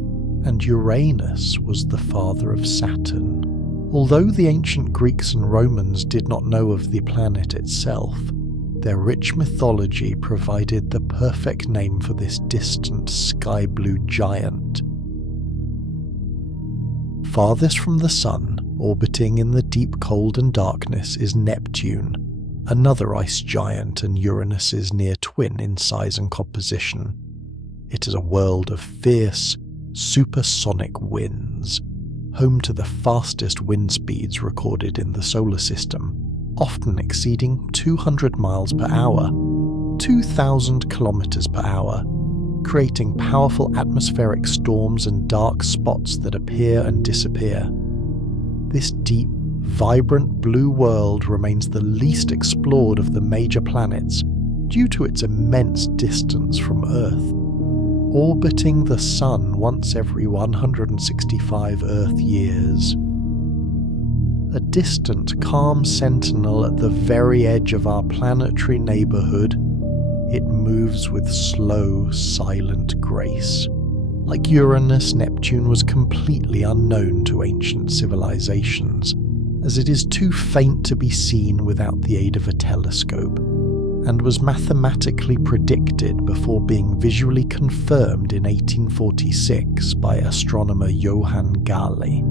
and Uranus was the father of Saturn. Although the ancient Greeks and Romans did not know of the planet itself, their rich mythology provided the perfect name for this distant sky-blue giant. Farthest from the Sun, orbiting in the deep cold and darkness, is Neptune, another ice giant and Uranus's near twin in size and composition. It is a world of fierce, supersonic winds, home to the fastest wind speeds recorded in the solar system, often exceeding 200 miles per hour, 2,000 kilometers per hour, creating powerful atmospheric storms and dark spots that appear and disappear. This deep, vibrant blue world remains the least explored of the major planets due to its immense distance from Earth, orbiting the Sun once every 165 Earth years. A distant, calm sentinel at the very edge of our planetary neighbourhood, it moves with slow, silent grace. Like Uranus, Neptune was completely unknown to ancient civilizations, as it is too faint to be seen without the aid of a telescope, and was mathematically predicted before being visually confirmed in 1846 by astronomer Johann Galle.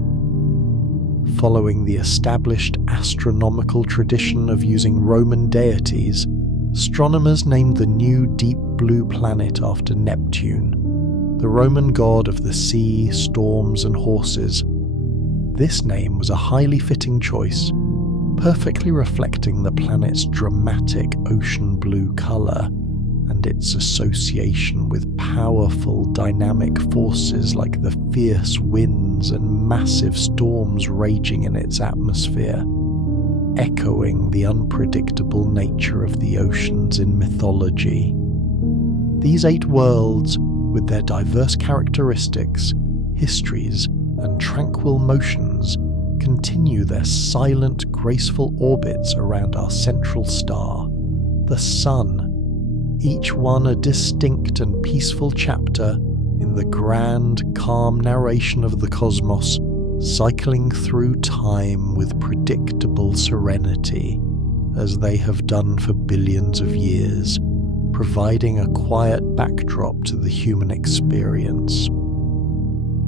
Following the established astronomical tradition of using Roman deities, astronomers named the new deep blue planet after Neptune, the Roman god of the sea, storms, and horses. This name was a highly fitting choice, perfectly reflecting the planet's dramatic ocean blue colour and its association with powerful dynamic forces like the fierce winds and massive storms raging in its atmosphere, echoing the unpredictable nature of the oceans in mythology. These 8 worlds, with their diverse characteristics, histories, and tranquil motions, continue their silent, graceful orbits around our central star, the Sun, each one a distinct and peaceful chapter in the grand, calm narration of the cosmos, cycling through time with predictable serenity, as they have done for billions of years, providing a quiet backdrop to the human experience.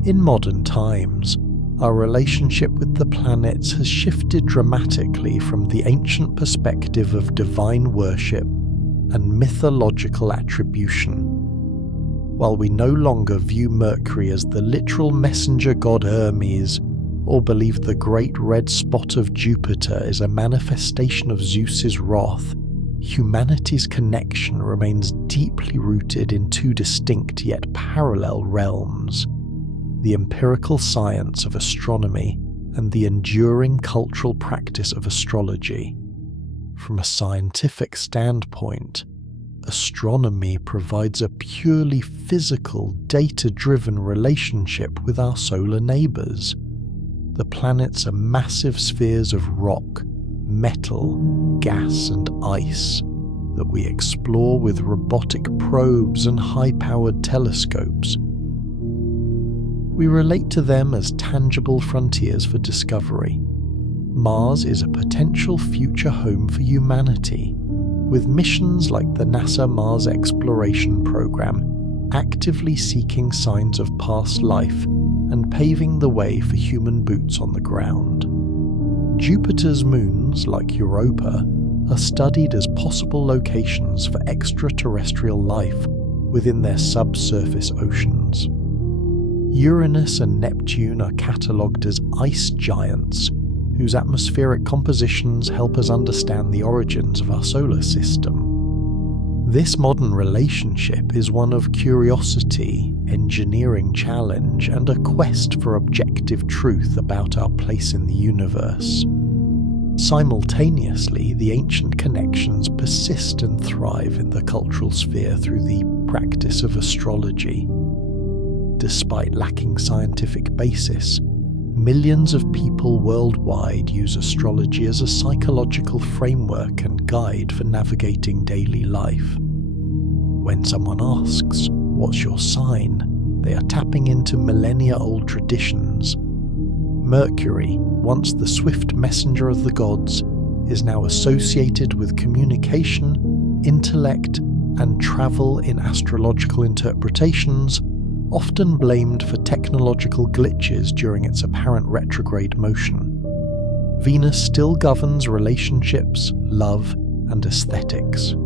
In modern times, our relationship with the planets has shifted dramatically from the ancient perspective of divine worship and mythological attribution. While we no longer view Mercury as the literal messenger god Hermes, or believe the great red spot of Jupiter is a manifestation of Zeus's wrath, humanity's connection remains deeply rooted in 2 distinct yet parallel realms: the empirical science of astronomy and the enduring cultural practice of astrology. From a scientific standpoint, astronomy provides a purely physical, data-driven relationship with our solar neighbours. The planets are massive spheres of rock, metal, gas and ice that we explore with robotic probes and high-powered telescopes. We relate to them as tangible frontiers for discovery. Mars is a potential future home for humanity, with missions like the NASA Mars Exploration Program actively seeking signs of past life and paving the way for human boots on the ground. Jupiter's moons, like Europa, are studied as possible locations for extraterrestrial life within their subsurface oceans. Uranus and Neptune are catalogued as ice giants, whose atmospheric compositions help us understand the origins of our solar system. This modern relationship is one of curiosity, engineering challenge, and a quest for objective truth about our place in the universe. Simultaneously, the ancient connections persist and thrive in the cultural sphere through the practice of astrology. Despite lacking scientific basis, millions of people worldwide use astrology as a psychological framework and guide for navigating daily life. When someone asks, "What's your sign?" they are tapping into millennia-old traditions. Mercury, once the swift messenger of the gods, is now associated with communication, intellect, and travel in astrological interpretations, often blamed for technological glitches during its apparent retrograde motion. Venus still governs relationships, love, and aesthetics.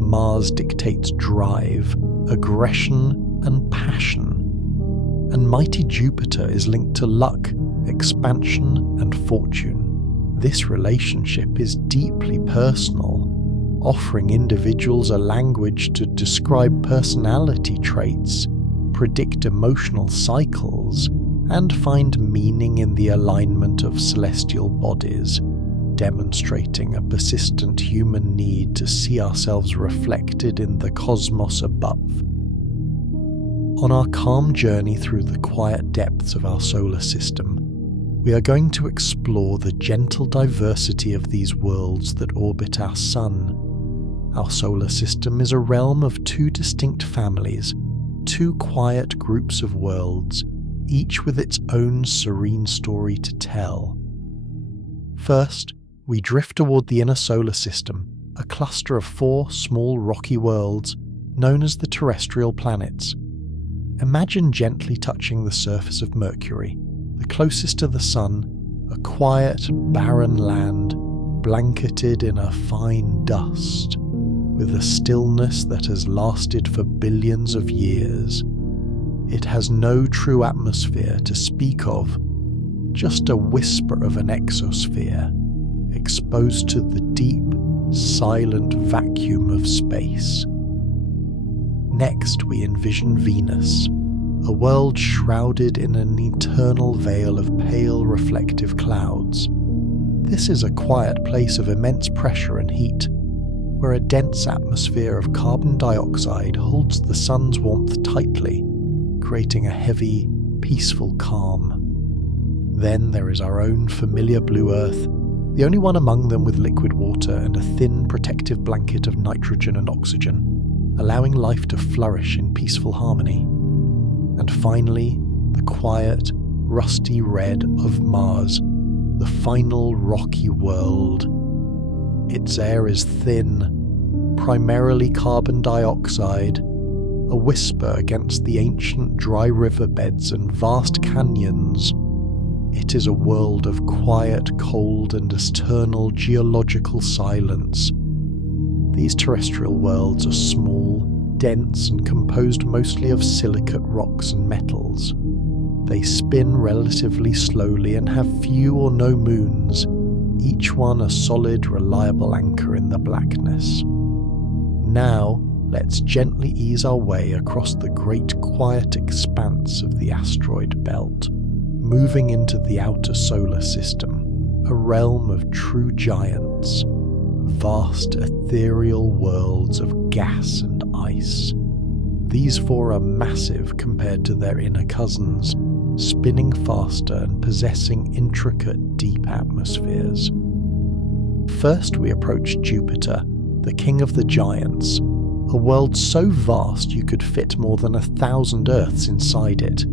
Mars dictates drive, aggression, and passion. And mighty Jupiter is linked to luck, expansion, and fortune. This relationship is deeply personal, offering individuals a language to describe personality traits, predict emotional cycles, and find meaning in the alignment of celestial bodies, demonstrating a persistent human need to see ourselves reflected in the cosmos above. On our calm journey through the quiet depths of our solar system, we are going to explore the gentle diversity of these worlds that orbit our Sun. Our solar system is a realm of two distinct families, two quiet groups of worlds, each with its own serene story to tell. First, we drift toward the inner solar system, a cluster of 4 small rocky worlds known as the terrestrial planets. Imagine gently touching the surface of Mercury, the closest to the Sun, a quiet, barren land blanketed in a fine dust, with a stillness that has lasted for billions of years. It has no true atmosphere to speak of, just a whisper of an exosphere, exposed to the deep, silent vacuum of space. Next, we envision Venus, a world shrouded in an eternal veil of pale, reflective clouds. This is a quiet place of immense pressure and heat, where a dense atmosphere of carbon dioxide holds the sun's warmth tightly, creating a heavy, peaceful calm. Then there is our own familiar blue Earth, the only one among them with liquid water and a thin protective blanket of nitrogen and oxygen, allowing life to flourish in peaceful harmony. And finally, the quiet, rusty red of Mars, the final rocky world. Its air is thin, primarily carbon dioxide, a whisper against the ancient dry riverbeds and vast canyons. It is a world of quiet, cold, and eternal geological silence. These terrestrial worlds are small, dense, and composed mostly of silicate rocks and metals. They spin relatively slowly and have few or no moons, each one a solid, reliable anchor in the blackness. Now, let's gently ease our way across the great quiet expanse of the asteroid belt, moving into the outer solar system, a realm of true giants, vast ethereal worlds of gas and ice. These 4 are massive compared to their inner cousins, spinning faster and possessing intricate, deep atmospheres. First, we approach Jupiter, the king of the giants, a world so vast you could fit more than 1,000 Earths inside it.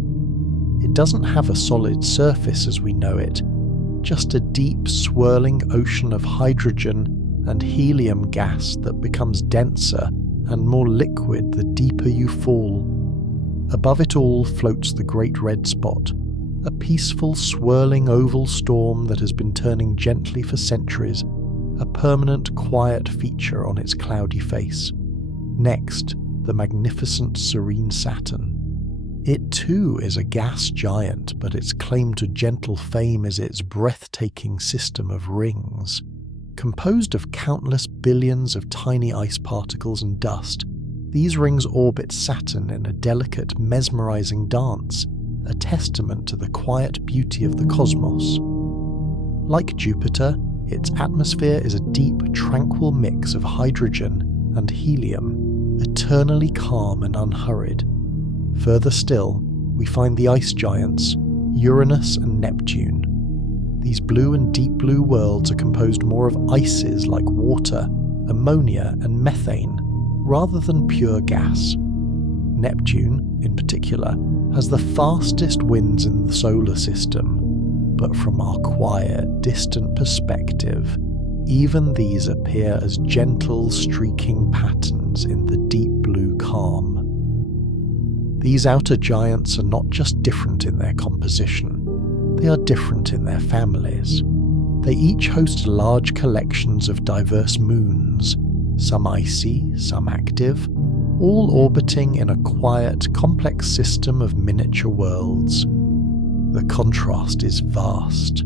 It doesn't have a solid surface as we know it, just a deep, swirling ocean of hydrogen and helium gas that becomes denser and more liquid the deeper you fall. Above it all floats the Great Red Spot, a peaceful, swirling oval storm that has been turning gently for centuries, a permanent, quiet feature on its cloudy face. Next, the magnificent serene Saturn. It too is a gas giant, but its claim to gentle fame is its breathtaking system of rings. Composed of countless billions of tiny ice particles and dust, these rings orbit Saturn in a delicate, mesmerizing dance, a testament to the quiet beauty of the cosmos. Like Jupiter, its atmosphere is a deep, tranquil mix of hydrogen and helium, eternally calm and unhurried. Further still, we find the ice giants, Uranus and Neptune. These blue and deep blue worlds are composed more of ices like water, ammonia, and methane, rather than pure gas. Neptune, in particular, has the fastest winds in the solar system, but from our quiet, distant perspective, even these appear as gentle, streaking patterns in the deep blue calm. These outer giants are not just different in their composition, they are different in their families. They each host large collections of diverse moons, some icy, some active, all orbiting in a quiet, complex system of miniature worlds. The contrast is vast.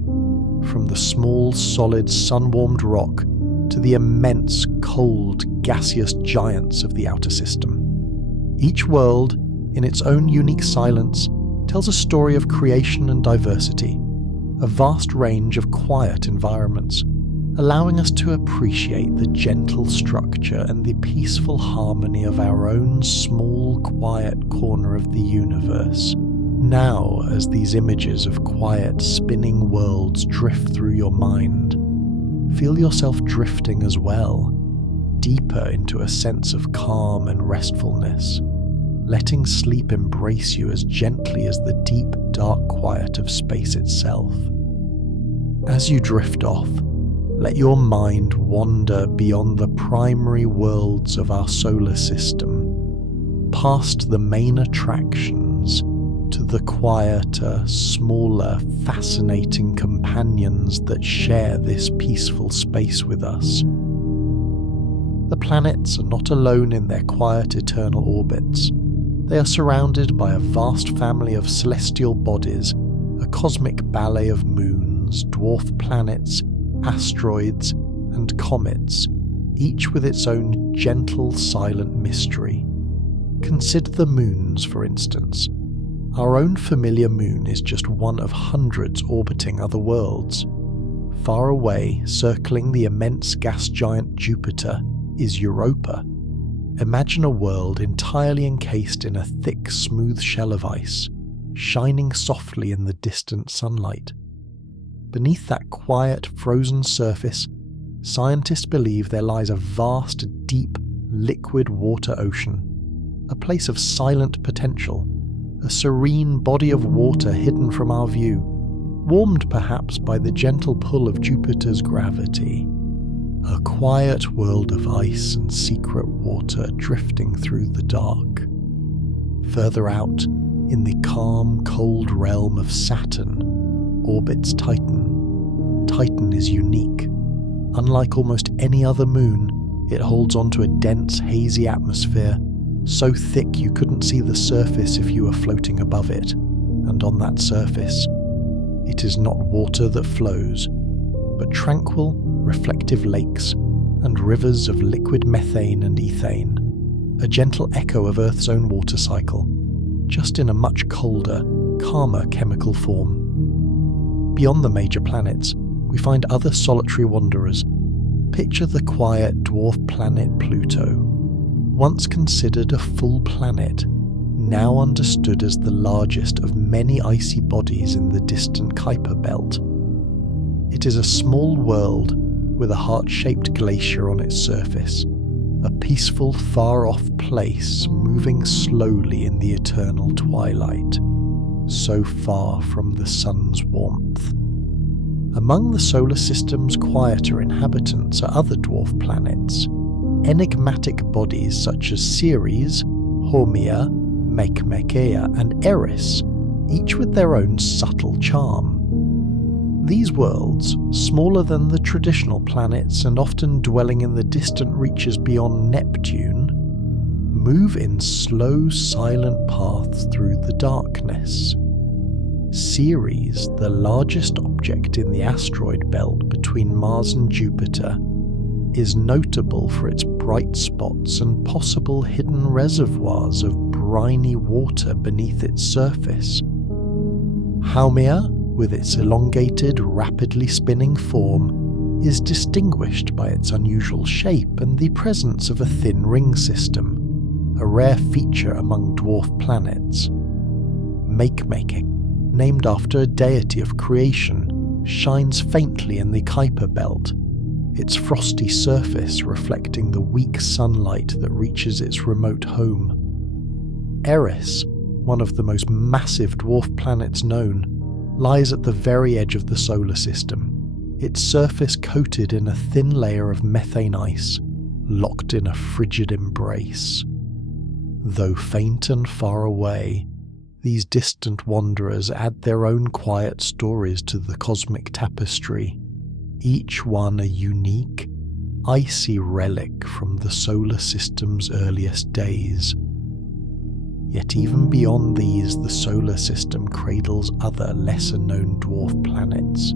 From the small, solid, sun-warmed rock to the immense, cold, gaseous giants of the outer system. Each world, in its own unique silence, tells a story of creation and diversity, a vast range of quiet environments, allowing us to appreciate the gentle structure and the peaceful harmony of our own small, quiet corner of the universe. Now, as these images of quiet, spinning worlds drift through your mind, feel yourself drifting as well, deeper into a sense of calm and restfulness, letting sleep embrace you as gently as the deep, dark quiet of space itself. As you drift off, let your mind wander beyond the primary worlds of our solar system, past the main attractions, to the quieter, smaller, fascinating companions that share this peaceful space with us. The planets are not alone in their quiet eternal orbits. They are surrounded by a vast family of celestial bodies, a cosmic ballet of moons, dwarf planets, asteroids, and comets, each with its own gentle, silent mystery. Consider the moons, for instance. Our own familiar moon is just one of hundreds orbiting other worlds. Far away, circling the immense gas giant Jupiter, is Europa. Imagine a world entirely encased in a thick, smooth shell of ice, shining softly in the distant sunlight. Beneath that quiet, frozen surface, scientists believe there lies a vast, deep, liquid water ocean, a place of silent potential, a serene body of water hidden from our view, warmed perhaps by the gentle pull of Jupiter's gravity. A quiet world of ice and secret water drifting through the dark. Further out, in the calm, cold realm of Saturn, orbits Titan. Titan is unique. Unlike almost any other moon, it holds onto a dense, hazy atmosphere, so thick you couldn't see the surface if you were floating above it, and on that surface, it is not water that flows, but tranquil, reflective lakes and rivers of liquid methane and ethane, a gentle echo of Earth's own water cycle, just in a much colder, calmer chemical form. Beyond the major planets, we find other solitary wanderers. Picture the quiet dwarf planet Pluto, once considered a full planet, now understood as the largest of many icy bodies in the distant Kuiper belt. It is a small world with a heart-shaped glacier on its surface, a peaceful, far-off place moving slowly in the eternal twilight, so far from the sun's warmth. Among the solar system's quieter inhabitants are other dwarf planets, enigmatic bodies such as Ceres, Haumea, Makemekea, and Eris, each with their own subtle charm. These worlds, smaller than the traditional planets and often dwelling in the distant reaches beyond Neptune, move in slow, silent paths through the darkness. Ceres, the largest object in the asteroid belt between Mars and Jupiter, is notable for its bright spots and possible hidden reservoirs of briny water beneath its surface. Haumea, with its elongated, rapidly spinning form, is distinguished by its unusual shape and the presence of a thin ring system, a rare feature among dwarf planets. Makemake, named after a deity of creation, shines faintly in the Kuiper belt, its frosty surface reflecting the weak sunlight that reaches its remote home. Eris, one of the most massive dwarf planets known, lies at the very edge of the solar system, its surface coated in a thin layer of methane ice, locked in a frigid embrace. Though faint and far away, these distant wanderers add their own quiet stories to the cosmic tapestry, each one a unique, icy relic from the solar system's earliest days. Yet even beyond these, the solar system cradles other lesser-known dwarf planets,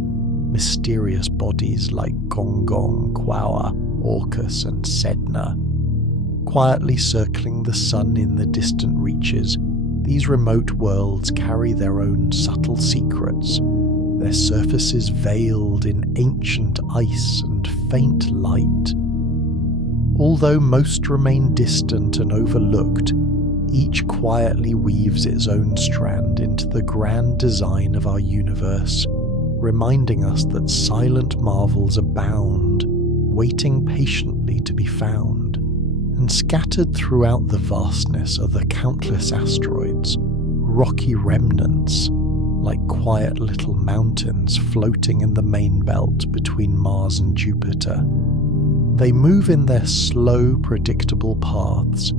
mysterious bodies like Gong, Quawa, Orcus and Sedna. Quietly circling the sun in the distant reaches, these remote worlds carry their own subtle secrets, their surfaces veiled in ancient ice and faint light. Although most remain distant and overlooked, each quietly weaves its own strand into the grand design of our universe, reminding us that silent marvels abound, waiting patiently to be found. And scattered throughout the vastness are the countless asteroids, rocky remnants, like quiet little mountains floating in the main belt between Mars and Jupiter. They move in their slow, predictable paths,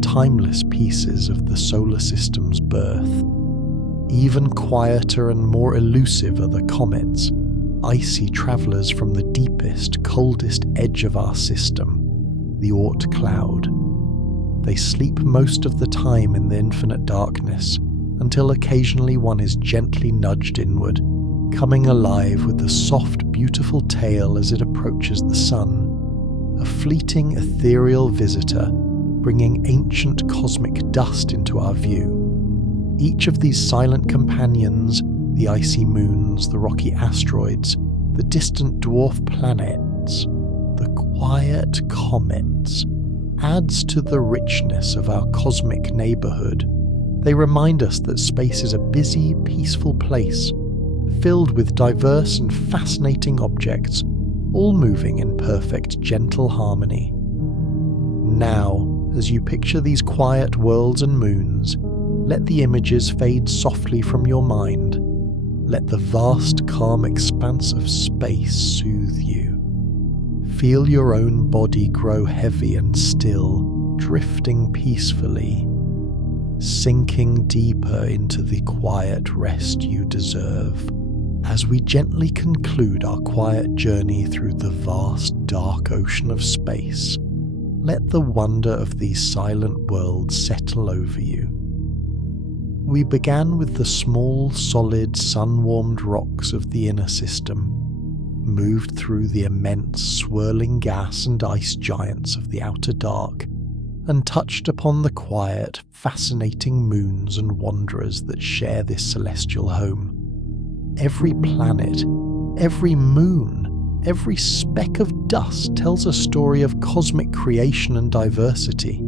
timeless pieces of the solar system's birth. Even quieter and more elusive are the comets, icy travellers from the deepest, coldest edge of our system, the Oort cloud. They sleep most of the time in the infinite darkness, until occasionally one is gently nudged inward, coming alive with a soft, beautiful tail as it approaches the sun, a fleeting, ethereal visitor, bringing ancient cosmic dust into our view. Each of these silent companions, the icy moons, the rocky asteroids, the distant dwarf planets, the quiet comets, adds to the richness of our cosmic neighbourhood. They remind us that space is a busy, peaceful place, filled with diverse and fascinating objects, all moving in perfect, gentle harmony. Now, as you picture these quiet worlds and moons, let the images fade softly from your mind. Let the vast, calm expanse of space soothe you. Feel your own body grow heavy and still, drifting peacefully, sinking deeper into the quiet rest you deserve. As we gently conclude our quiet journey through the vast, dark ocean of space, let the wonder of these silent worlds settle over you. We began with the small, solid, sun-warmed rocks of the inner system, moved through the immense, swirling gas and ice giants of the outer dark, and touched upon the quiet, fascinating moons and wanderers that share this celestial home. Every planet, every moon, every speck of dust tells a story of cosmic creation and diversity,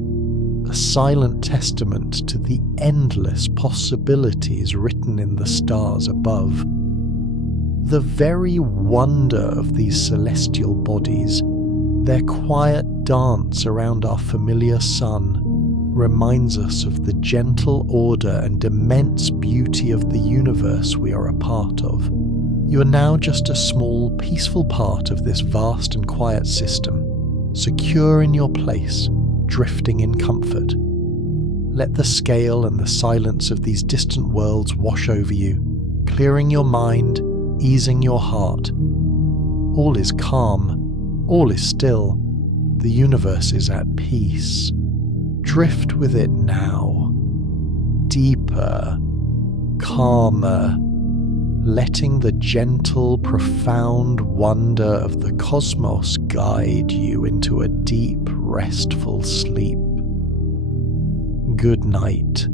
a silent testament to the endless possibilities written in the stars above. The very wonder of these celestial bodies, their quiet dance around our familiar sun, reminds us of the gentle order and immense beauty of the universe we are a part of. You are now just a small, peaceful part of this vast and quiet system, secure in your place, drifting in comfort. Let the scale and the silence of these distant worlds wash over you, clearing your mind, easing your heart. All is calm, all is still, the universe is at peace. Drift with it now, deeper, calmer, letting the gentle, profound wonder of the cosmos guide you into a deep, restful sleep. Good night.